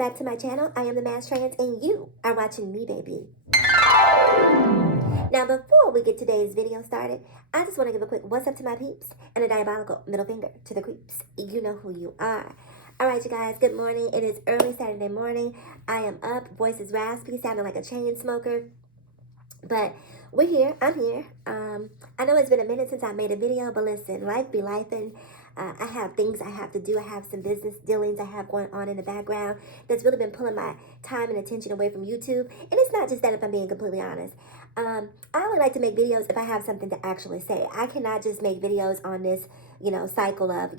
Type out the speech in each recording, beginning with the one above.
back to my channel. I am the Mass Trans and you are watching me, baby. Now, before we get today's video started, I just want to give a quick what's up to my peeps and a diabolical middle finger to the creeps. You know who you are. All right, you guys, good morning. It is early Saturday morning. I am up, voice is raspy, sounding like a chain smoker. But we're here. I'm here. I know it's been a minute since I made a video, but listen, life be lifing. I have things I have to do. I have some business dealings I have going on in the background that's really been pulling my time and attention away from YouTube. And it's not just that, if I'm being completely honest. I only like to make videos if I have something to actually say. I cannot just make videos on this, cycle of,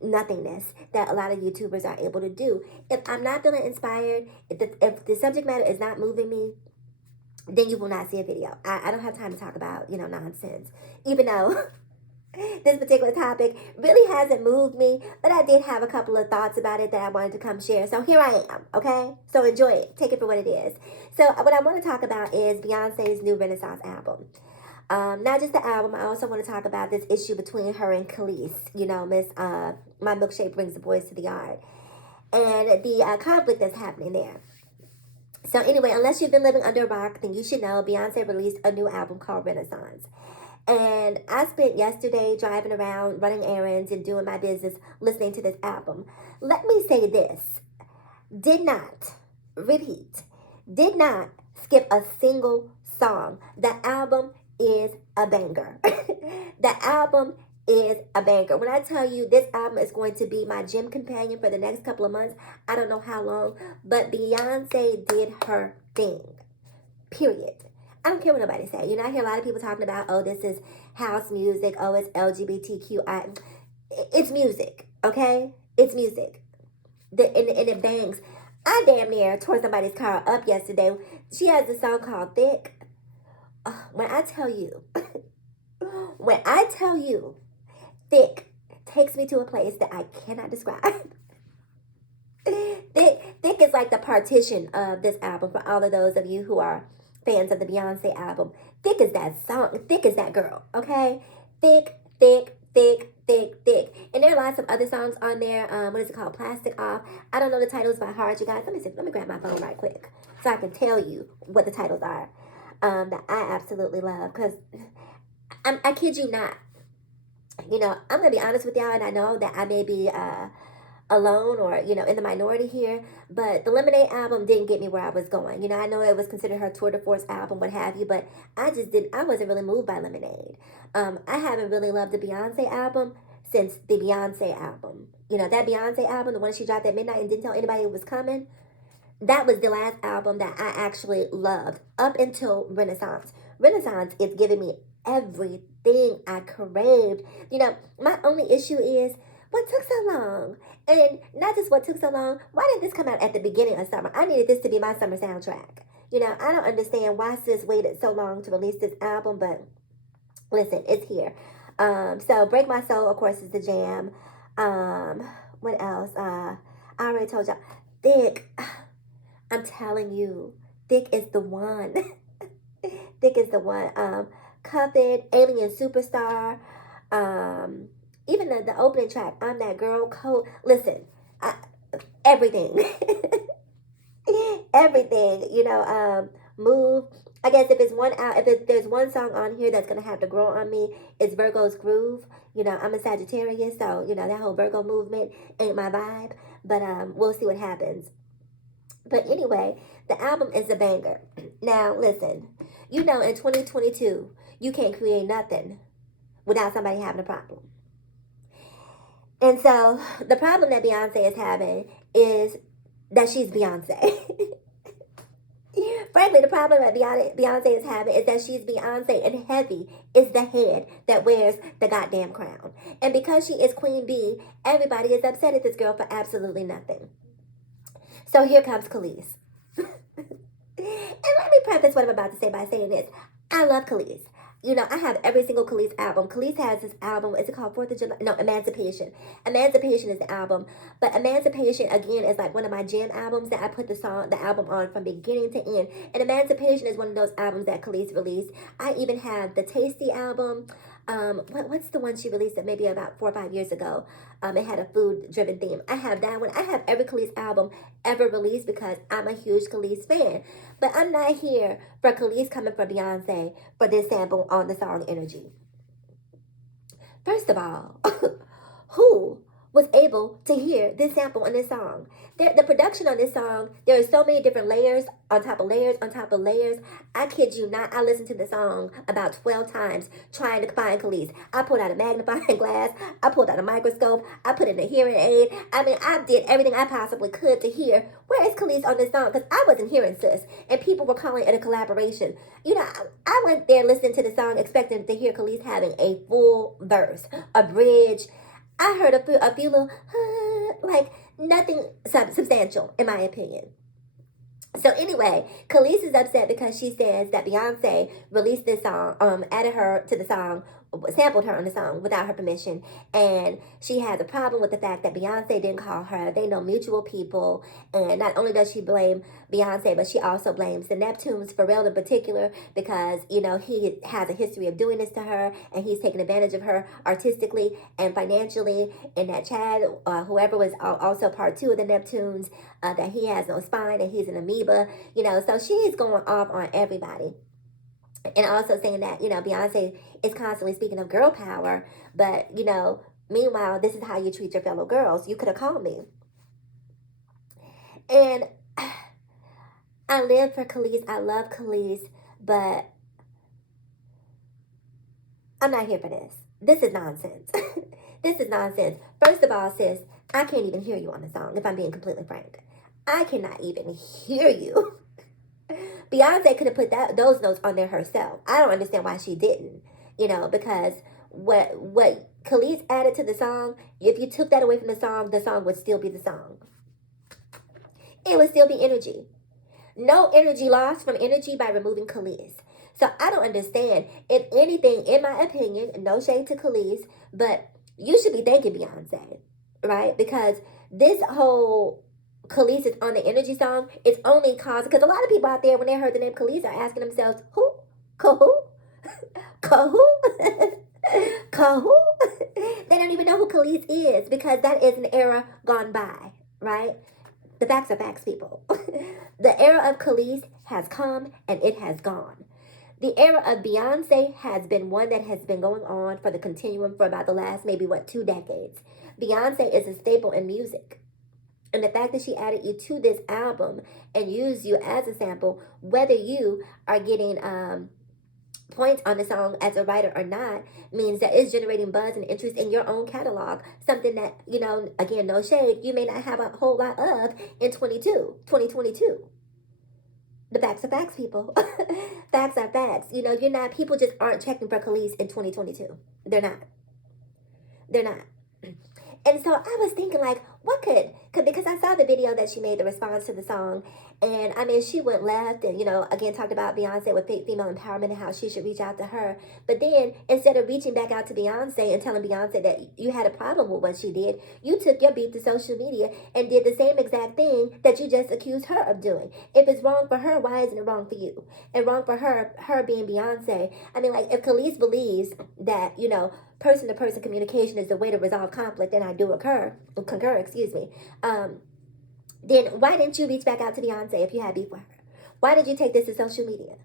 nothingness that a lot of YouTubers are able to do. If I'm not feeling inspired, if the subject matter is not moving me, then you will not see a video. I don't have time to talk about, nonsense. Even though this particular topic really hasn't moved me, but I did have a couple of thoughts about it that I wanted to come share. So here I am, okay? So enjoy it. Take it for what it is. So what I want to talk about is Beyonce's new Renaissance album. Not just the album, I also want to talk about this issue between her and Kelis, My Milkshake Brings the Boys to the Yard, and the conflict that's happening there. So anyway, unless you've been living under a rock, then you should know Beyonce released a new album called Renaissance. And I spent yesterday driving around, running errands, and doing my business listening to this album. Let me say this. Did not skip a single song. The album is a banger. The album is a banger. When I tell you this album is going to be my gym companion for the next couple of months, I don't know how long, but Beyonce did her thing. Period. I don't care what nobody say. I hear a lot of people talking about, oh, this is house music. Oh, it's LGBTQI. It's music, okay? It's music. And it bangs. I damn near tore somebody's car up yesterday. She has a song called Thick. When I tell you, Thick takes me to a place that I cannot describe. Thick is like the partition of this album for all of those of you who are fans of the Beyonce album. Thick is that song. Thick is that girl, okay? Thick, thick, thick, thick, thick. And there are lots of other songs on there. What is it called? Plastic Off. I don't know the titles by heart, you guys. Let me grab my phone right quick so I can tell you what the titles are that I absolutely love. Because I kid you not. I'm going to be honest with y'all, and I know that I may be alone or, in the minority here, but the Lemonade album didn't get me where I was going. I know it was considered her tour de force album, what have you, but I wasn't really moved by Lemonade. I haven't really loved the Beyonce album since the Beyonce album. That Beyonce album, the one she dropped at midnight and didn't tell anybody it was coming, that was the last album that I actually loved up until Renaissance. Renaissance is giving me everything I craved. My only issue is, what took so long? And not just what took so long, why didn't this come out at the beginning of summer? I needed this to be my summer soundtrack. I don't understand why sis waited so long to release this album, but listen, it's here. So Break My Soul, of course, is the jam. What else? I already told y'all. Thick. I'm telling you, Thick is the one. Thick is the one. Cuff It, Alien Superstar, even the opening track, I'm That Girl, Code. Listen, everything. Everything, Move. I guess if there's one song on here that's going to have to grow on me, it's Virgo's Groove. I'm a Sagittarius, so, that whole Virgo movement ain't my vibe. But we'll see what happens. But anyway, the album is a banger. Now, listen, in 2022, you can't create nothing without somebody having a problem. And so the problem that Beyonce is having is that she's Beyonce. Frankly, the problem that Beyonce is having is that she's Beyonce, and heavy is the head that wears the goddamn crown. And because she is Queen Bee, everybody is upset at this girl for absolutely nothing. So here comes Kelis. And let me preface what I'm about to say by saying this. I love Kelis. I have every single Kelis album. Kelis has this album. Is it called 4th of July? No, Emancipation. Emancipation is the album. But Emancipation, again, is like one of my jam albums that I put the album on from beginning to end. And Emancipation is one of those albums that Kelis released. I even have the Tasty album. What's the one she released that maybe about 4 or 5 years ago? It had a food driven theme. I have that one. I have every Kelis album ever released because I'm a huge Kelis fan. But I'm not here for Kelis coming for Beyonce for this sample on the song Energy. First of all, who was able to hear this sample on this song? The production on this song, there are so many different layers on top of layers on top of layers. I kid you not, I listened to the song about 12 times trying to find Kelis. I pulled out a magnifying glass, I pulled out a microscope, I put in a hearing aid. I mean, I did everything I possibly could to hear where is Kelis on this song because I wasn't hearing sis. And people were calling it a collaboration. You know, I went there listening to the song expecting to hear Kelis having a full verse, a bridge. I heard a few little, like nothing substantial, in my opinion. So anyway, Kelis is upset because she says that Beyonce released this song, added her to the song, sampled her on the song without her permission, and she has a problem with the fact that Beyonce didn't call her. They know mutual people, and not only does she blame Beyonce, but she also blames the Neptunes, Pharrell in particular, because you know he has a history of doing this to her, and he's taken advantage of her artistically and financially. And that Chad, whoever was also part two of the Neptunes, that he has no spine and he's an amoeba, you know. So she's going off on everybody. And also saying that, you know, Beyonce is constantly speaking of girl power, but, you know, meanwhile, this is how you treat your fellow girls. You could have called me. And I live for Kelis. I love Kelis, but I'm not here for this. This is nonsense. This is nonsense. First of all, sis, I can't even hear you on the song, if I'm being completely frank. I cannot even hear you. Beyonce could have put those notes on there herself. I don't understand why she didn't. You know, because what Kelis added to the song, if you took that away from the song would still be the song. It would still be energy. No energy lost from energy by removing Kelis. So I don't understand. If anything, in my opinion, no shade to Kelis, but you should be thanking Beyonce, right? Because this whole Kelis is on the energy song, it's only caused because a lot of people out there, when they heard the name Kelis, are asking themselves, who? Who? Who? Who? They don't even know who Kelis is because that is an era gone by, right? The facts are facts, people. The era of Kelis has come and it has gone. The era of Beyonce has been one that has been going on for the continuum for about the last maybe 2 decades. Beyonce is a staple in music. And the fact that she added you to this album and used you as a sample, whether you are getting points on the song as a writer or not, means that it's generating buzz and interest in your own catalog. Something that, you know, again, no shade, you may not have a whole lot of in 2022. The facts are facts, people. Facts are facts. You know, people just aren't checking for Kelis in 2022. They're not. And so I was thinking, like, what because I saw the video that she made, the response to the song, and I mean, she went left and, you know, again, talked about Beyonce with female empowerment and how she should reach out to her. But then, instead of reaching back out to Beyonce and telling Beyonce that you had a problem with what she did, you took your beef to social media and did the same exact thing that you just accused her of doing. If it's wrong for her, why isn't it wrong for you? And wrong for her being Beyonce. I mean, like, if Kelis believes that, you know, person-to-person communication is the way to resolve conflict, and I do concur, excuse me, then why didn't you reach back out to Beyonce if you had beef with her? Why did you take this to social media?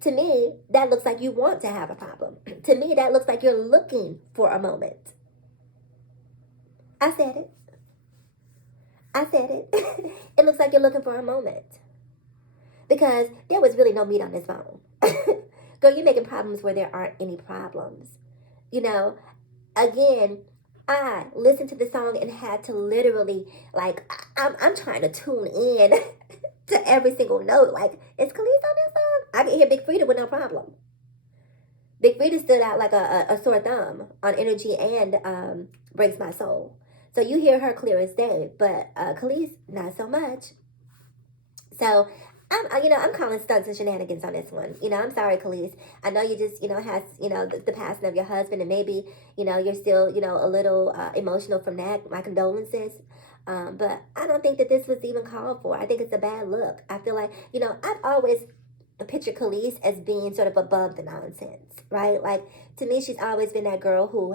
To me, that looks like you want to have a problem. To me, that looks like you're looking for a moment. I said it. It looks like you're looking for a moment. Because there was really no meat on this bone. Girl, you're making problems where there aren't any problems. You know, again, I listened to the song and had to literally, like, I'm trying to tune in to every single note. Like, is Kelis on this song? I can hear Big Frida with no problem. Big Frida stood out like a sore thumb on Energy and Breaks My Soul. So you hear her clear as day, but Kelis, not so much. So I'm calling stunts and shenanigans on this one. You know, I'm sorry, Kelis. I know you just, has, the passing of your husband, and maybe, you're still, a little emotional from that. My condolences. But I don't think that this was even called for. I think it's a bad look. I feel like, I've always picture Kelis as being sort of above the nonsense, right? Like, to me, she's always been that girl who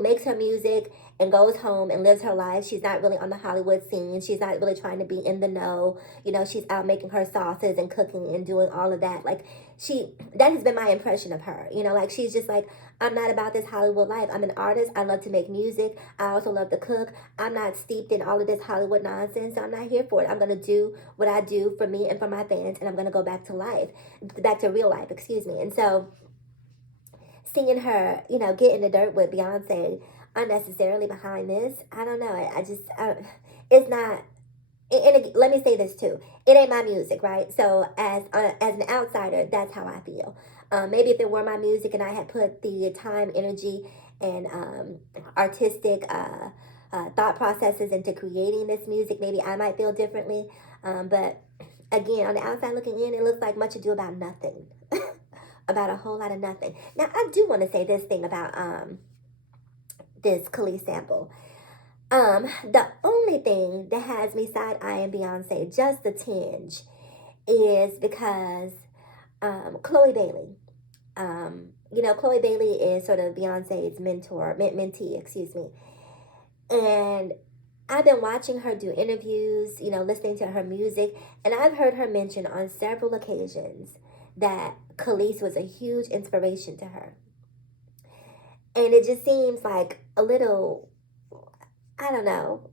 makes her music and goes home and lives her life. She's not really on the Hollywood scene. She's not really trying to be in the know. You know, she's out making her sauces and cooking and doing all of that. Like, that has been my impression of her. You know, like, she's just like, I'm not about this Hollywood life. I'm an artist. I love to make music. I also love to cook. I'm not steeped in all of this Hollywood nonsense. So I'm not here for it. I'm going to do what I do for me and for my fans. And I'm going to go back to real life, excuse me. And so seeing her, you know, get in the dirt with Beyonce unnecessarily behind this, I don't know. It's not. And let me say this too. It ain't my music, right? So as an outsider, that's how I feel. Maybe if it were my music and I had put the time, energy, and artistic thought processes into creating this music, maybe I might feel differently. But again, on the outside looking in, it looks like much ado about nothing. About a whole lot of nothing. Now, I do want to say this thing about this Kelis sample. The only thing that has me side-eyeing Beyonce just a tinge is because Chloe Bailey. You know, Chloe Bailey is sort of Beyonce's mentee, excuse me. And I've been watching her do interviews, you know, listening to her music, and I've heard her mention on several occasions that Kelis was a huge inspiration to her. And it just seems like a little, I don't know.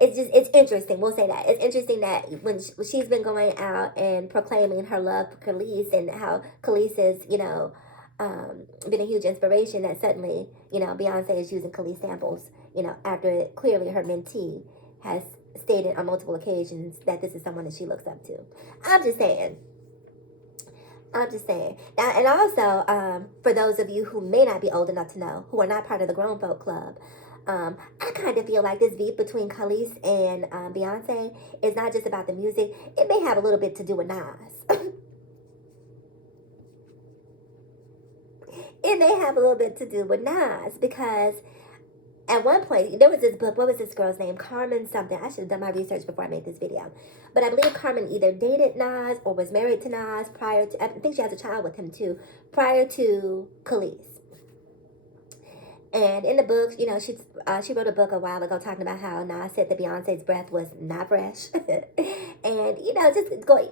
It's interesting. We'll say that. It's interesting that when she's been going out and proclaiming her love for Kelis and how Kelis is, you know, been a huge inspiration, that suddenly, you know, Beyonce is using Kelis samples, you know, after clearly her mentee has stated on multiple occasions that this is someone that she looks up to. I'm just saying. Now, and also, for those of you who may not be old enough to know, who are not part of the Grown Folk Club, I kind of feel like this beef between Kelis and Beyonce is not just about the music. It may have a little bit to do with Nas. It may have a little bit to do with Nas, because at one point, there was this book. What was this girl's name? Carmen something. I should have done my research before I made this video. But I believe Carmen either dated Nas or was married to Nas prior to, I think she has a child with him too, prior to Kelis. And in the book, you know, she wrote a book a while ago talking about how Nas said that Beyonce's breath was not fresh. And, you know,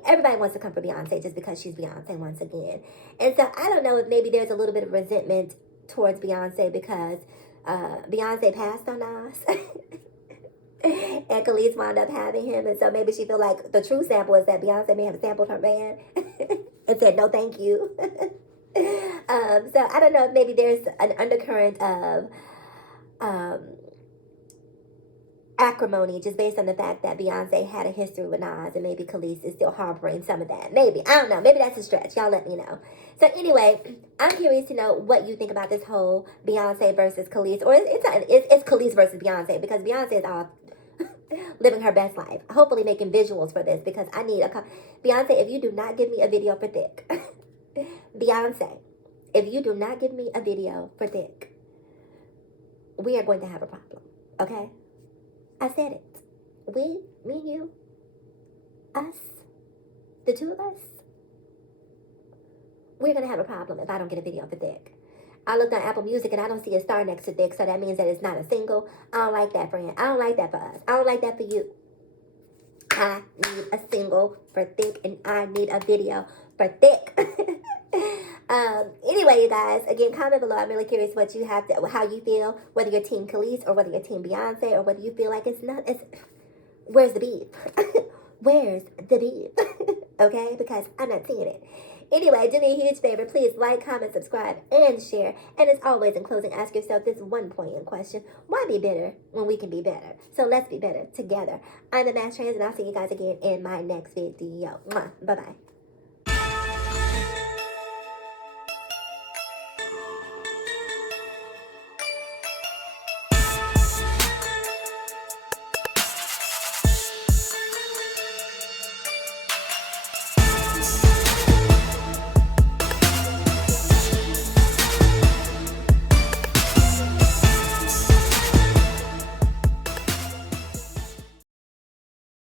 everybody wants to come for Beyonce just because she's Beyonce once again. And so I don't know if maybe there's a little bit of resentment towards Beyonce because Beyonce passed on Nas. And Kelis wound up having him. And so maybe she feel like the true sample is that Beyonce may have sampled her man and said, no, thank you. So I don't know if maybe there's an undercurrent of acrimony just based on the fact that Beyonce had a history with Nas, and maybe Kelis is still harboring some of that. Maybe. I don't know. Maybe that's a stretch. Y'all let me know. So anyway, I'm curious to know what you think about this whole Beyonce versus Kelis, or it's Kelis versus Beyonce, because Beyonce is off living her best life. Hopefully making visuals for this, because I need Beyonce, if you do not give me a video for Thick. Beyonce, if you do not give me a video for Thick, we are going to have a problem. Okay? I said it. We, me and you, us, the two of us, we're going to have a problem if I don't get a video for Thick. I looked on Apple Music and I don't see a star next to Thick, so that means that it's not a single. I don't like that, friend. I don't like that for us. I don't like that for you. I need a single for Thick, and I need a video for Thick. Anyway, you guys, again, comment below. I'm really curious how you feel, whether you're Team Kelis or whether you're Team Beyonce, or whether you feel like where's the beef? Where's the beef? Okay, because I'm not seeing it. Anyway, do me a huge favor. Please like, comment, subscribe, and share. And as always, in closing, ask yourself this one poignant question. Why be bitter when we can be better? So let's be better together. I'm the Mass Trans, and I'll see you guys again in my next video. Bye-bye.